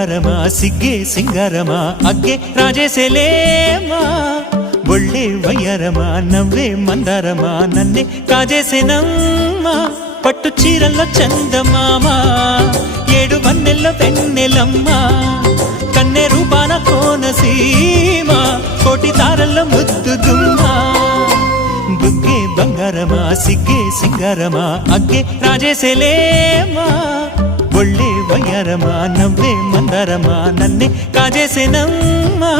బంగారమా సిగ్గే సింగారమా అగ్గే రాజేసేలేమా ఒళ్ళే వయ్యారమా నవ్వే మందారమా నన్నే కాజేసేనమ్మా పట్టు చీరల్లో చందమామా ఏడు వన్నెల్లో వెన్నెలమ్మా కన్నె రూపాన కోనసీమ కోటి తారల్లో ముద్దుదుమ్మా బుగ్గే బంగారమా సిగ్గే సింగారమా అగ్గే రాజేసేలేమా ఒళ్ళే వయ్యారమా నవ్వే మందారమా నన్నే కాజేసేనమ్మా